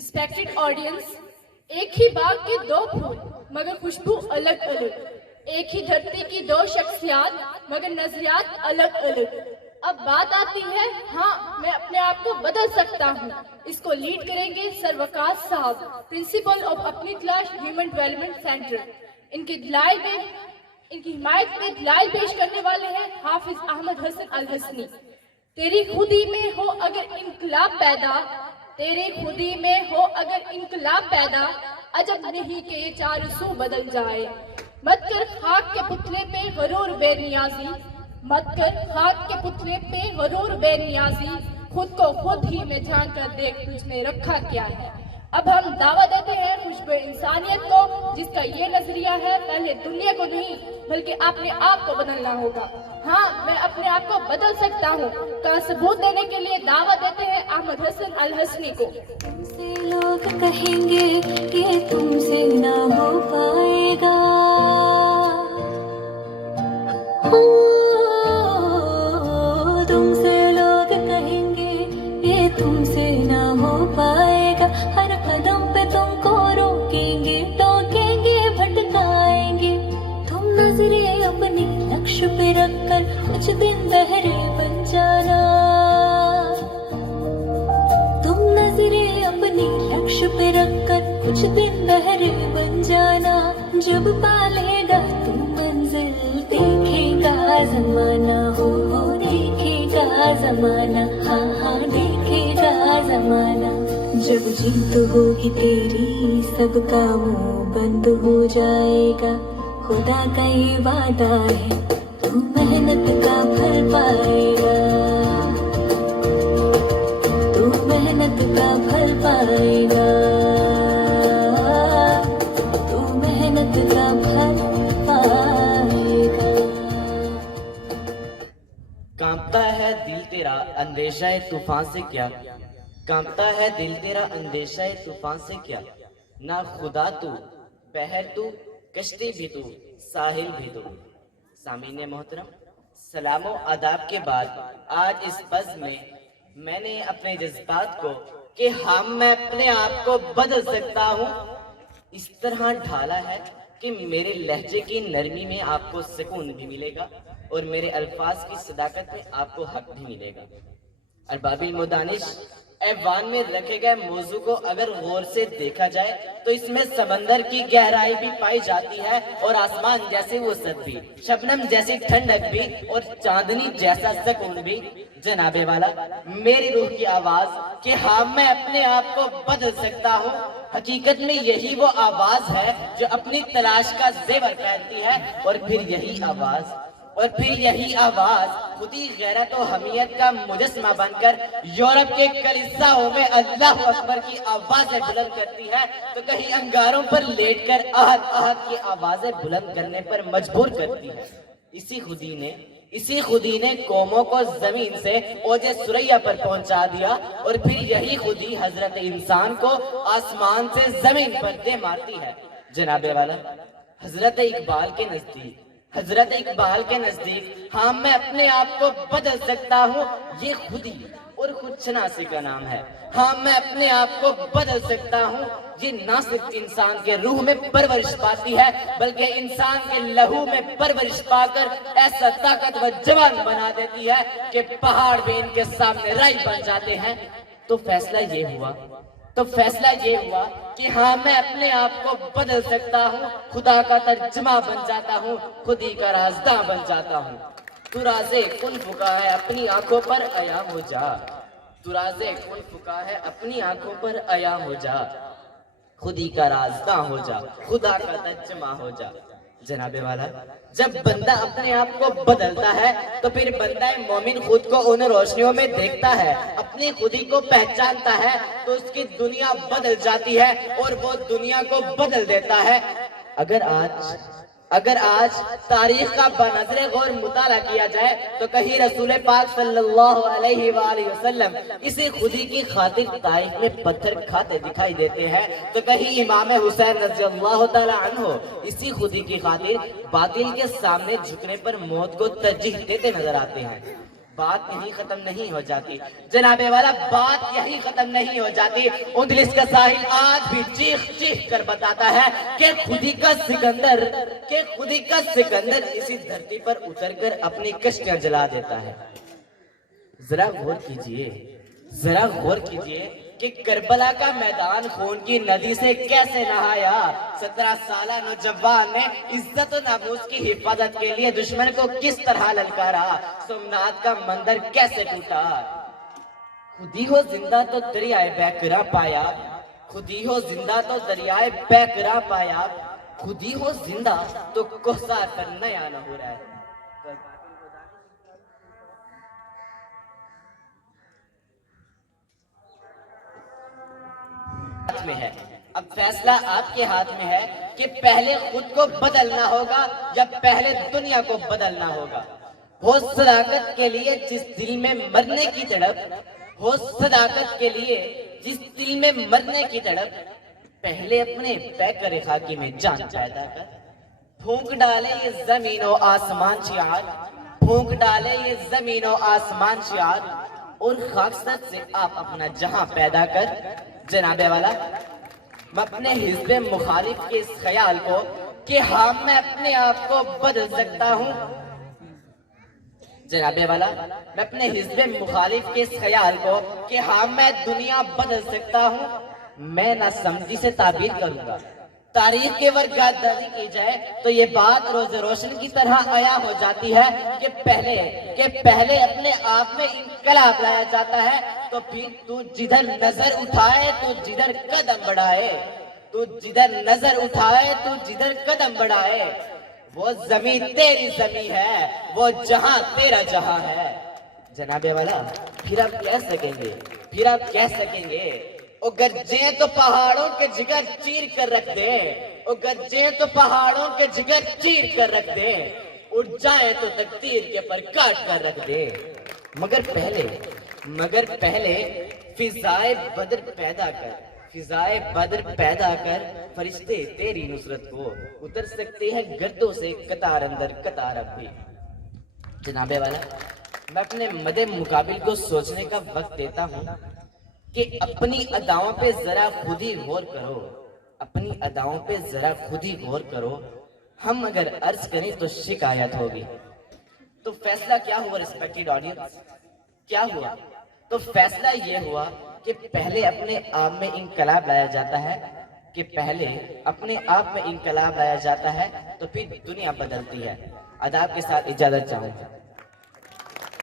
Respected audience, एक ही बाग के दो फूल मगर खुशबू अलग अलग, एक ही धरती की दो शख्सियात मगर नजरियात अलग अलग। अब बात आती है, हाँ मैं अपने आप को बदल सकता हूँ। इसको लीड करेंगे सर वकास साहब, प्रिंसिपल ऑफ अपनी क्लास ह्यूमन डेवलपमेंट सेंटर। इनकी हिमायत में दलाइल पेश करने वाले हैं हाफिज अहमद हसन अल हसनी। तेरी खुदी में हो अगर इनकलाब पैदा, तेरे खुदी में हो अगर इनकलाब पैदा, अजब नहीं कि ये चार सू बदल जाए। मत कर खाक के पुतले पे गरूर बेनियाजी, मत कर खाक के पुतले पे गरूर बेनियाजी, खुद को खुद ही में झांक कर देख तुझ में रखा क्या है। अब हम दावा देते हैं खुशबू इंसानियत को, जिसका ये नजरिया है पहले दुनिया को नहीं बल्कि अपने आप को बदलना होगा। हाँ मैं अपने आप को बदल सकता हूँ का सबूत देने के लिए दावा देते हैं अहमद हसन अल हसनी को। तुमसे लोग कहेंगे ये तुमसे ना हो पाएगा, तुमसे लोग कहेंगे ये तुमसे ना हो पाएगा। हर कदम पे तुमको रोकेंगे, टोकेंगे, भटकाएंगे। तुम नजरे अपनी लक्ष्य पे रखकर कुछ दिन बहरे बन जाना, तुम नजरे अपनी लक्ष्य पे रखकर कुछ दिन बहरे बन जाना। जब पालेगा तू मंजिल, देखेगा जमाना, हो देखेगा जमाना, हाँ हाँ देखेगा जमाना। जब जीत होगी तेरी सबका मुंह बंद हो जाएगा। खुदा का ये वादा है तू मेहनत का फल पाएगा, तू मेहनत का फल पाएगा, तू मेहनत का फल पाएगा। कांपता है दिल तेरा अंदेशा तूफान से क्या, कांपता है दिल तेरा अंदेशा तूफान से क्या। ना खुदा तू, बहर तू, कश्ती भी तू, साहिल भी तू। सामीने मोहतरम, सलामो आदाब के बाद आज इस बज़्म में मैंने अपने जज्बात को कि हाँ मैं अपने आप को बदल सकता हूँ इस तरह ढाला है कि मेरे लहजे की नरमी में आपको सुकून भी मिलेगा और मेरे अल्फाज की सदाकत में आपको हक भी मिलेगा। अरबाबिल मुदानिश, ऐवान में रखे गए मौजू को अगर गौर से देखा जाए तो इसमें समंदर की गहराई भी पाई जाती है और आसमान जैसे वसत भी, शबनम जैसी ठंडक भी और चांदनी जैसा सुकून भी। जनाबे वाला, मेरी रूह की आवाज कि हाँ मैं अपने आप को बदल सकता हूँ, हकीकत में यही वो आवाज है जो अपनी तलाश का जेवर पहनती है और फिर यही आवाज खुदी गैरत और हमीयत का मुजस्मा बनकर यूरोप के कलीसियाओं में अल्लाह अकबर की आवाजें बुलंद करती है तो कहीं अंगारों पर लेटकर आहत आहत की आवाजें बुलंद करने पर मजबूर करती है। इसी खुदी ने कौमों को जमीन से ओजे सुरैया पर पहुंचा दिया और फिर यही खुदी हजरत इंसान को आसमान से जमीन पर दे मारती है। जनाबे वाला, हजरत इकबाल के नजदीक हाँ मैं अपने आप को बदल सकता हूँ ये खुदी और खुदशनासी का नाम है। हाँ मैं अपने आप को बदल सकता हूँ ये ना सिर्फ इंसान के रूह में परवरिश पाती है बल्कि इंसान के लहू में परवरिश पाकर ऐसा ताकतवर जवान बना देती है कि पहाड़ भी इनके सामने राई बन जाते हैं। तो फैसला ये हुआ कि हाँ मैं अपने आप को बदल सकता हूँ, खुदा का तर्जुमा बन जाता हूँ, खुदी का राज़दां बन जाता हूँ। तू राज़े कुन फुका है अपनी आंखों पर आया हो जा, तू राज़े कुन फुका है अपनी आंखों पर आया हो जा, खुदी का राज़दां हो जा, खुदा का तर्जुमा हो जा। जनाबे वाला, जब बंदा अपने आप को बदलता है तो फिर बंदा मोमिन खुद को उन रोशनियों में देखता है, अपनी खुदी को पहचानता है तो उसकी दुनिया बदल जाती है और वो दुनिया को बदल देता है। अगर आज तारीख का बनज़रे गौर मुताला किया जाए तो कहीं रसूल पाक सल्लल्लाहु अलैहि वसल्लम इसी खुदी की खातिर ताइफ में पत्थर खाते दिखाई देते हैं तो कहीं इमाम हुसैन रज़ियल्लाहु ताला अन्हु इसी खुदी की खातिर बातिल के सामने झुकने पर मौत को तरजीह देते नजर आते हैं। بات یہی ختم نہیں ہو جاتی جناب والا، بات یہی ختم نہیں ہو جاتی۔ اندلس کا ساحل آج بھی چیخ چیخ کر بتاتا ہے کہ خودی کا سکندر اسی دھرتی پر اتر کر اپنی کشتیاں جلا دیتا ہے۔ ذرا غور کیجئے کہ کربلا کا میدان خون کی ندی سے کیسے نہایا۔ 17 سالہ نوجوان نے عزت و ناموس کی حفاظت کے لیے دشمن کو کس طرح للکارا، سومناتھ کا مندر کیسے ٹوٹا۔ خودی ہو زندہ تو دریائے بیکرا پایا، خودی ہو زندہ تو دریائے بیکرا پایا، خودی ہو زندہ تو کوہسار پر نیا نہ ہو رہا ہے۔ میں ہے اب فیصلہ آپ کے ہاتھ میں ہے کہ پہلے خود کو بدلنا ہوگا یا پہلے دنیا کو بدلنا ہوگا۔ ہو صداقت کے لیے جس دل میں مرنے کی تڑپ، ہو صداقت کے لیے جس دل میں مرنے کی تڑپ، پہلے اپنے پیکر خاکی میں جان پیدا کر۔ پھونک ڈالے یہ زمین و آسمان شعار، پھونک ڈالے یہ زمین و آسمان شعار، اور خاکستر سے آپ اپنا جہاں پیدا کر۔ جناب والا، میں اپنے حزب مخالف کے اس خیال کو کہ ہاں میں اپنے آپ کو بدل سکتا ہوں، جناب والا میں اپنے حزب مخالف کے اس خیال کو کہ ہاں میں دنیا بدل سکتا ہوں، میں نہ سمجھی سے تعبیر کروں گا۔ تاریخ کے ورگات داری کی جائے تو یہ بات روز روشن کی طرح عیاں ہو جاتی ہے کہ پہلے اپنے آپ میں انقلاب لایا جاتا ہے، تو پھر تو جدھر نظر اٹھائے تو جدھر قدم بڑھائے، تو جدھر نظر اٹھائے تو جدھر قدم بڑھائے، وہ زمین تیری زمین ہے، وہ جہاں تیرا جہاں ہے۔ جناب والا، پھر آپ کہہ سکیں گے او گرجیں تو پہاڑوں کے جگر چیر کر رکھ دے، او گرجیں تو پہاڑوں کے جگر چیر کر رکھ دے، اڑ جائیں تو تقدیر کے پر کاٹ کر رکھ دے۔ مگر پہلے فضائے بدر پیدا کر، فرشتے تیری نصرت کو اتر سکتے ہیں گردوں سے قطار اندر قطار اب بھی۔ جناب والا، میں اپنے مد مقابل کو سوچنے کا وقت دیتا ہوں کہ اپنی اداؤں پہ ذرا خود ہی غور کرو، اپنی اداؤں پہ ذرا خود ہی غور کرو۔ ہم اگر عرض کریں تو شکایت ہوگی۔ تو فیصلہ کیا ہوا ریسپیکٹڈ آڈینس؟ کیا ہوا؟ تو فیصلہ یہ ہوا کہ پہلے اپنے آپ میں انقلاب لایا جاتا ہے، تو پھر دنیا بدلتی ہے۔ آداب کے ساتھ اجازت چاہوں گا۔